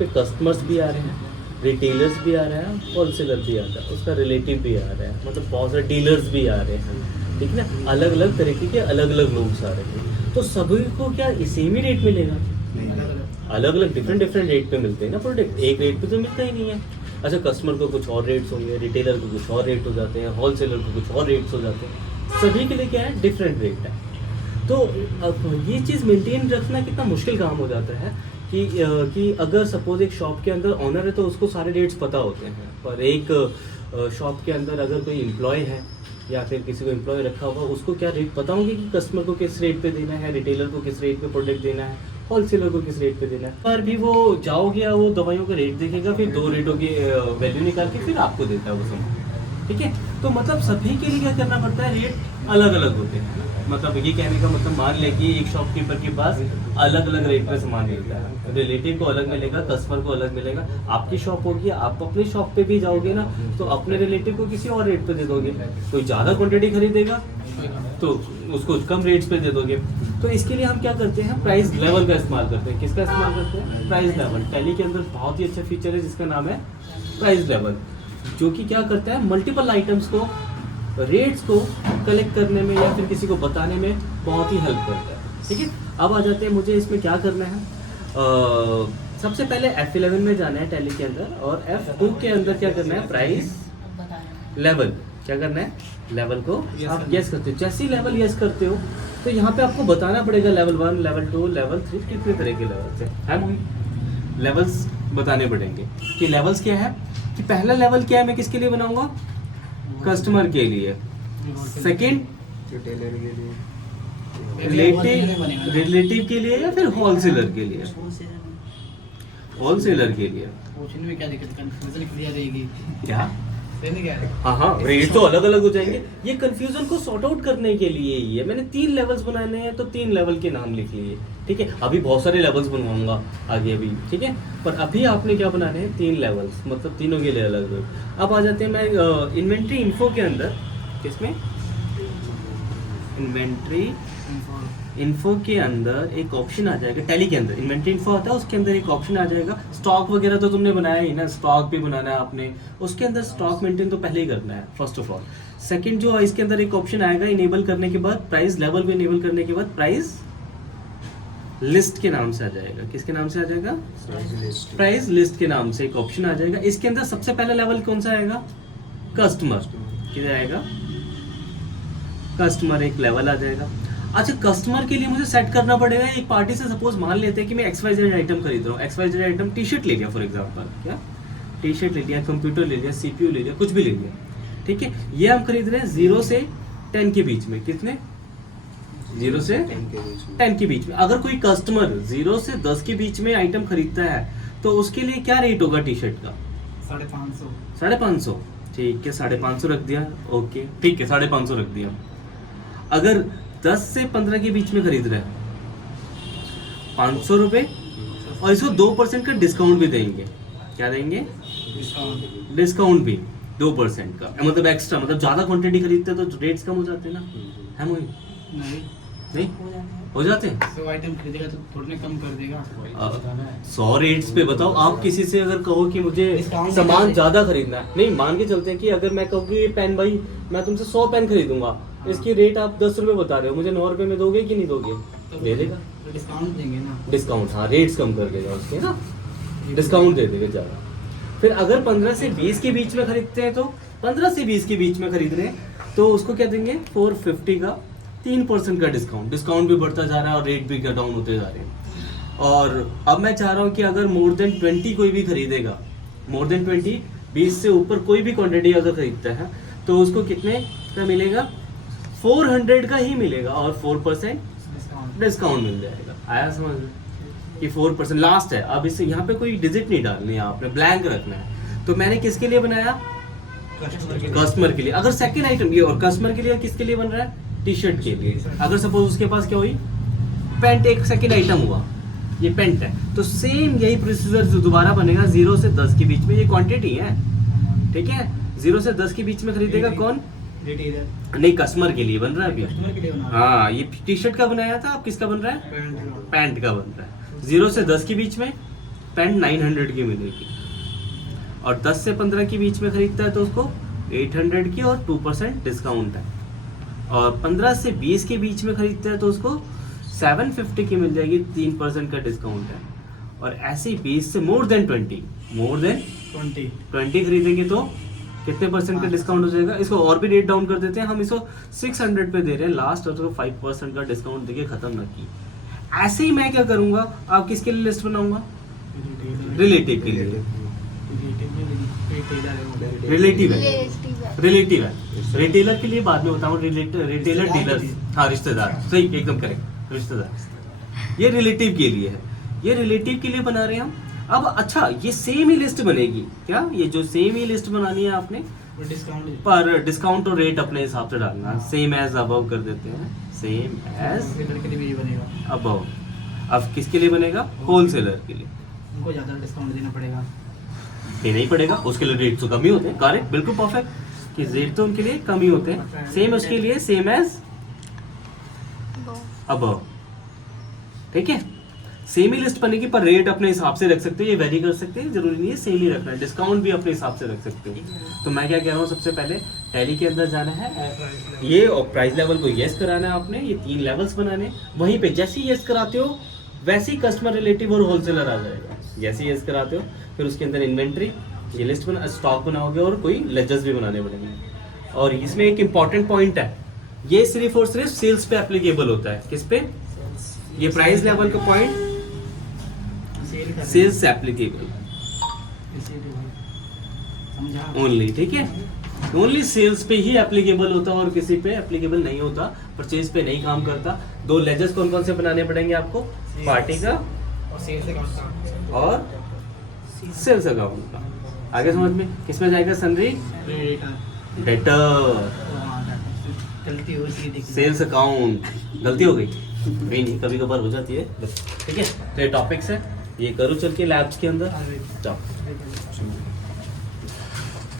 पे कस्टमर्स भी आ रहे हैं, रिटेलर्स भी आ रहे हैं, होलसेलर भी आ रहा है, उसका रिलेटिव भी आ रहा है, मतलब बहुत सारे डीलर्स भी आ रहे हैं, ठीक है ना। अलग अलग तरीके के अलग अलग लोग आ रहे हैं, तो सभी को क्या सेम ही रेट मिलेगा? अलग अलग डिफरेंट रेट पे मिलते हैं ना प्रोडक्ट, एक रेट पे तो मिलता ही नहीं है। अच्छा, कस्टमर को कुछ और रेट्स होंगे, रिटेलर को कुछ और रेट हो जाते हैं, होलसेलर को कुछ और रेट्स हो जाते हैं, सभी के लिए क्या है, डिफरेंट रेट है। तो अब ये चीज़ मेंटेन रखना कितना मुश्किल काम हो जाता है कि अगर सपोज एक शॉप के अंदर ऑनर है तो उसको सारे रेट्स पता होते हैं, पर एक शॉप के अंदर अगर कोई एम्प्लॉय है या फिर किसी को एम्प्लॉय रखा हुआ, उसको क्या रेट पता होंगे कि कस्टमर को किस रेट पे देना है, रिटेलर को किस रेट पे प्रोडक्ट देना है, होलसेलर को किस रेट पे देना है। पर भी वो जाओगे, वो दवाइयों का रेट देखेगा, फिर 2 रेटों की वैल्यू निकाल के फिर आपको देता है वो सामान, ठीक है। तो मतलब सभी के लिए क्या करना पड़ता है, रेट अलग अलग होते हैं। मतलब ये कहने का मतलब, मान लें कि एक शॉपकीपर के पास अलग अलग रेट पे सामान मिलता है, रिलेटिव को अलग मिलेगा, कस्टमर को अलग मिलेगा। आपकी शॉप होगी, आप अपनी शॉप पे भी जाओगे ना, तो अपने रिलेटिव को किसी और रेट पे दे दोगे। कोई ज़्यादा क्वांटिटी खरीदेगा तो उसको कम रेट्स पे दे दोगे। तो इसके लिए हम क्या करते हैं, प्राइस लेवल का इस्तेमाल करते हैं। किसका इस्तेमाल करते हैं? Price level. टैली के अंदर बहुत ही अच्छा फीचर है जिसका नाम है प्राइस लेवल, जो कि क्या करता है, मल्टीपल आइटम्स को, रेट्स को कलेक्ट करने में या फिर किसी को बताने में बहुत ही हेल्प करता है, ठीक है। अब आ जाते हैं, मुझे इसमें क्या करना है। सबसे पहले F11 में जाना है टैली के अंदर, और F2 के अंदर क्या करना है, प्राइस लेवल। क्या करना है, लेवल को आप यस करते हो। जैसे ही लेवल यस करते हो तो यहाँ पे आपको बताना पड़ेगा लेवल 1, लेवल 2, लेवल 3, कितने तरह के लेवल्स हैं, लेवल्स बताने पड़ेंगे कि लेवल्स क्या है। कि पहला लेवल क्या है, मैं किसके लिए बनाऊंगा, कस्टमर के लिए। सेकंड रिटेलर के लिए, रिलेटिव के लिए, या फिर होलसेलर के लिए। होलसेलर के लिए पूछने में क्या दिक्कत, कंफ्यूजन क्लियर रहेगी क्या? नहीं क्या है? हाँ, रेट तो अलग अलग हो जाएंगे। ये कंफ्यूजन को सॉर्ट आउट करने के लिए ही है। मैंने 3 लेवल्स बनाने हैं, तो 3 लेवल के नाम लिख लिए, ठीक है। अभी बहुत सारे लेवल्स बनवाऊंगा आगे भी, ठीक है। पर अभी आपने क्या बनाने हैं, 3 लेवल्स, मतलब तीनों के लिए अलग अलग। अब आ जाते हैं, मैं इन्वेंट्री इन्फो के अंदर, किसमें, इन्वेंट्री इन्फो के अंदर एक ऑप्शन आ जाएगा। टैली के अंदर इन्वेंट्री इन्फो आता है, उसके अंदर एक ऑप्शन आ जाएगा। स्टॉक वगैरह तो तुमने बनाया ही ना, स्टॉक भी बनाना है आपने, उसके अंदर स्टॉक मेंटेन तो पहले ही करना है, फर्स्ट ऑफ ऑल। सेकंड जो इसके अंदर एक ऑप्शन आएगा, इनेबल करने के बाद, प्राइस लेवल को इनेबल करने के बाद प्राइस लिस्ट के नाम से आ जाएगा। किसके नाम से आ जाएगा, प्राइस लिस्ट के नाम से एक ऑप्शन आ जाएगा। इसके अंदर सबसे पहला लेवल कौन सा आएगा, कस्टमर। किधर आएगा, कस्टमर एक लेवल आ जाएगा। अच्छा, कस्टमर के लिए मुझे सेट करना पड़ेगा। एक पार्टी से सपोज मान लेते हैं कि मैं XYZ आइटम खरीद रहा हूँ। XYZ आइटम, टी शर्ट ले लिया फॉर एग्जांपल, क्या टी शर्ट ले लिया, कंप्यूटर ले लिया, CPU ले लिया, कुछ भी ले लिया, ठीक है। ये हम खरीद रहे हैं 0 से 10 के बीच में। कितने, 0 से 10 के बीच में। अगर कोई कस्टमर 0 से 10 के बीच में आइटम खरीदता है तो उसके लिए क्या रेट होगा टी शर्ट का, 550। 550, ठीक है, 550 रख दिया, ओके, ठीक है, 550 रख दिया। अगर 10 से 15 के बीच में खरीद रहे हैं, 500 रुपये, और इसको 2% का डिस्काउंट भी देंगे। क्या देंगे, डिस्काउंट भी 2% का, मतलब एक्स्ट्रा, मतलब ज़्यादा क्वांटिटी खरीदते हैं तो रेट्स कम हो जाते हैं ना, है मोहित? नहीं हो जाते हैं। 100 आइटम खरीदेगा तो थोड़े कम कर देगा। 100 रेट्स पे बताओ। आप किसी से अगर कहो कि मुझे Discount सामान भी ज्यादा खरीदना है, नहीं मान के चलते हैं कि अगर मैं कहूँ कि ये पेन भाई मैं तुमसे 100 पेन खरीदूंगा, इसकी रेट आप 10 रुपए बता रहे हो, मुझे 9 रुपए में दोगे कि नहीं दोगे? दे देगा, तो डिस्काउंट देंगे ना। डिस्काउंट, हाँ, रेट्स कम कर देगा उसके ना, डिस्काउंट दे देगा ज़्यादा। फिर अगर 15 से 20 के बीच में खरीदते हैं, तो 15 से 20 के बीच में खरीद रहे हैं तो उसको क्या देंगे, 450 का 3% का डिस्काउंट। डिस्काउंट भी बढ़ता जा रहा है और रेट भी डाउन होते जा रहे हैं। और अब मैं चाह रहा हूँ कि अगर मोर देन 20 कोई भी खरीदेगा, मोर देन 20 से ऊपर कोई भी क्वांटिटी अगर खरीदता है तो उसको कितने का मिलेगा, 400 का ही मिलेगा, और 4% डिस्काउंट मिल जाएगा। आया समझ में कि 4% लास्ट है। अब इससे यहाँ पे कोई डिजिट नहीं डालनी है, आपने ब्लैंक रखना है। तो मैंने किसके लिए बनाया, कस्टमर के लिए। अगर सेकंड आइटम ये, और कस्टमर के लिए किसके लिए बन रहा है, टी शर्ट के लिए। अगर सपोज उसके पास क्या हुई, पैंट, एक सेकंड आइटम हुआ, ये पैंट है, तो सेम यही प्रोसीजर जो दोबारा बनेगा 0 से 10 के बीच में। ये क्वांटिटी है, ठीक है, 0 से 10 के बीच में खरीदेगा कौन, रिटेलर नहीं, कस्टमर के लिए बन रहा है अभी। कस्टमर के लिए बना रहा हाँ, ये टी शर्ट का बनाया था, अब किसका बन रहा है, है। पैंट का बन रहा है। 0 से 10 के बीच में पेन 900 की मिलेगी, और 10 से 15 के बीच में खरीदता है तो उसको 800 की और 2% डिस्काउंट है, और 15 से 20 के बीच में खरीदता है तो उसको 750 की मिल जाएगी, 3% का डिस्काउंट है। और ऐसे ही 20 से मोर देन 20 खरीदेंगे तो कितने परसेंट का डिस्काउंट हो जाएगा। इसको और भी रेट डाउन कर देते हैं, हम इसको 600 पे दे रहे हैं लास्ट, और उसको 5% का डिस्काउंट देके खत्म ना की। ऐसे ही मैं क्या करूंगा, आप किसके लिए लिस्ट बनाऊंगा, रिलेटिव के लिए। रिलेटिव है, रिटेलर के लिए बाद में बताऊँ, रिटेलर डीलर, हाँ रिश्तेदार, सही एकदम करेक्ट, रिश्तेदार। ये रिलेटिव के लिए है, ये रिलेटिव के लिए बना रहे हैं हम। अब अच्छा, ये सेम ही लिस्ट बनेगी क्या, ये जो सेम ही लिस्ट बनानी है आपने, पर डिस्काउंट और रेट अपने हिसाब से डालना, सेम एज अबव कर देते हैं, सेम एज अबव। अब किसके लिए बनेगा, होलसेलर के लिए। उनको ज्यादा डिस्काउंट देना पड़ेगा, देना ही पड़ेगा, उसके लिए रेट तो कम ही होते हैं, करेक्ट बिल्कुल परफेक्ट, कि रेट तो उनके लिए कम ही होते हैं, सेम उसके लिए सेम एज अबव, ठीक है। सेम ही लिस्ट बनेगी पर रेट अपने हिसाब से रख सकते हैं, ये वेरी कर सकते हैं, जरूरी नहीं है सेम ही रखना है, डिस्काउंट भी अपने हिसाब से रख सकते हो। तो मैं क्या कह रहा हूँ, सबसे पहले टैली के अंदर जाना है, ये और प्राइस लेवल को यस कराना है आपने, ये 3 लेवल्स बनाने, वहीं पे जैसे ही यस कराते हो वैसे ही कस्टमर, रिलेटिव और होलसेलर आ जाएगा। जैसे ही यस कराते हो फिर उसके अंदर इन्वेंट्री, ये लिस्ट बना, स्टॉक बनाओगे, और कोई लेजर्स भी बनाने पड़ेंगे। और इसमें एक इम्पॉर्टेंट पॉइंट है, ये सिर्फ और सिर्फ सेल्स पे एप्लीकेबल होता है, किस पे, ये प्राइस लेवल का पॉइंट सेल्स एप्लीकेबल ओनली, ठीक है, ओनली सेल्स पे ही एप्लीकेबल होता है, और किसी पे एप्लीकेबल नहीं होता, परचेज पे नहीं काम करता। 2 लेजर्स कौन कौन से बनाने पड़ेंगे आपको, पार्टी का और सेल्स अकाउंट का। आगे समझ में, किसमें जाएगा, सनरी डेटर, गलती हो सी सेल्स अकाउंट, गलती हो गई नहीं, कभी कभार हो जाती है, ठीक है। तो ये टॉपिक्स है, ये करो चल के लैब्स के अंदर, चलो।